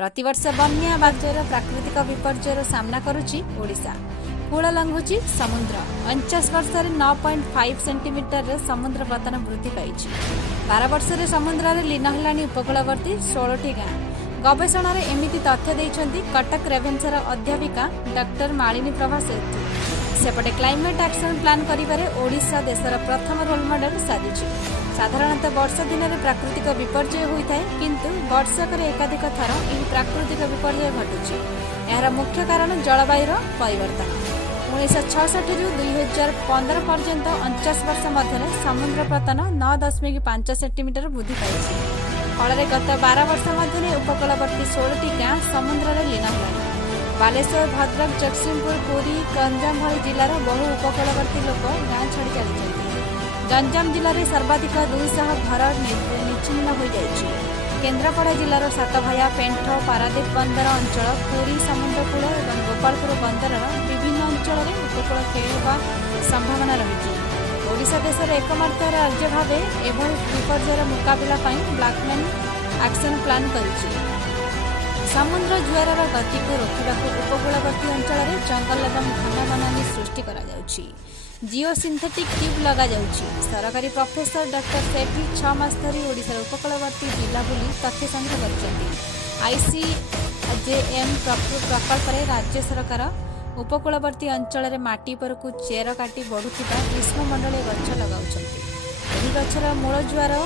प्रतिवर्ष बन्या बाजर प्राकृतिक विपर्ययर सामना करुछि ओडिशा। कूल लंघुची समुद्र 49 वर्ष 9.5 सेंटीमीटर समुद्र पतन वृद्धि पाई। 12 वर्ष समुद्र में लीन है उपकूलवर्ती 16टी गाँ। गवेषण में एमिति तथ्य देइछन्ति कटक रेभेन्सार अध्यापिका डॉक्टर मालिनी प्रभा सेठी। सेपटे क्लाइमेट एक्शन प्लान करिबारे ओडिशा देशर प्रथम रोल मॉडल साजिछि। साधारणतः वर्षा दिन में प्राकृतिक विपर्यय होता है, किंतु वर्षक एकाधिक थर यह प्राकृतिक विपर्यय घटुछि। यार मुख्य कारण जलवायु परिवर्तन। 1966 रु 2015 पर्यंत 49 वर्ष मध्य समुद्र पतन 9.5 सेंटीमीटर वृद्धि पाई। फल गत 12 वर्ष मध्य उपकूलवर्ती 16टी गाँ समुद्र में लीन है। बालेश्वर, भद्रक, जगतसिंहपुर, पुरी, गंजाम भली जिलार बहु उपकूलवर्ती लोक गाँ छाड़ी चली। गंजाम जिले में सर्वाधिक 200 घर निच्छिन्न हो जाइछि। केन्द्रापड़ा जिलार सातभाया, पेंठ, पारादीप बंदर अंचल, पुरी समुद्रकूल और गोपालपुर बंदर विभिन्न अंचल में उपकूल खेलवा संभावना रही। ओडिशा देशर एकमात्र राज्य भाव एभली विपर्ययर मुकाबला ब्लैकमैन एक्शन प्लान करिछि। समुद्र जुआर गति को रोकने उपकूलवर्ती अंचल में जंगल और घन बनानी सृष्टि करा जाउछि। जिओ सिंथेटिक ट्यूब लगा जाउछि। सरकारी प्रोफेसर डॉक्टर सेठी 6 मास धरी ओडिशार उपकूलवर्ती जिला बुली तथ्य संग्रह करिसेंति। आईसीजेएम प्रकल्प रे राज्य सरकार उपकूलवर्ती अंचल में माटी पर को चेर काटी बढ़ुथिबा ग्रीष्ममंडलीय गछ लगाउछन्ति। एही गछर मूल जुआर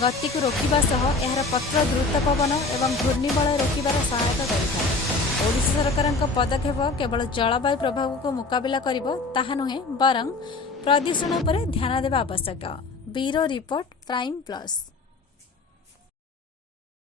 गति को रोकवा सह यार पत्र द्रुत पवन एवं घूर्णिबलय रोकबार सहायता करिଥାଏ। ओडिशा सरकारक पदक्षेप केवल जलवायु प्रभाव को मुकाबला करिबो ताहा नुहे, बरं प्रदूषण पर ध्यान देवा आवश्यक। Bureau report, prime plus.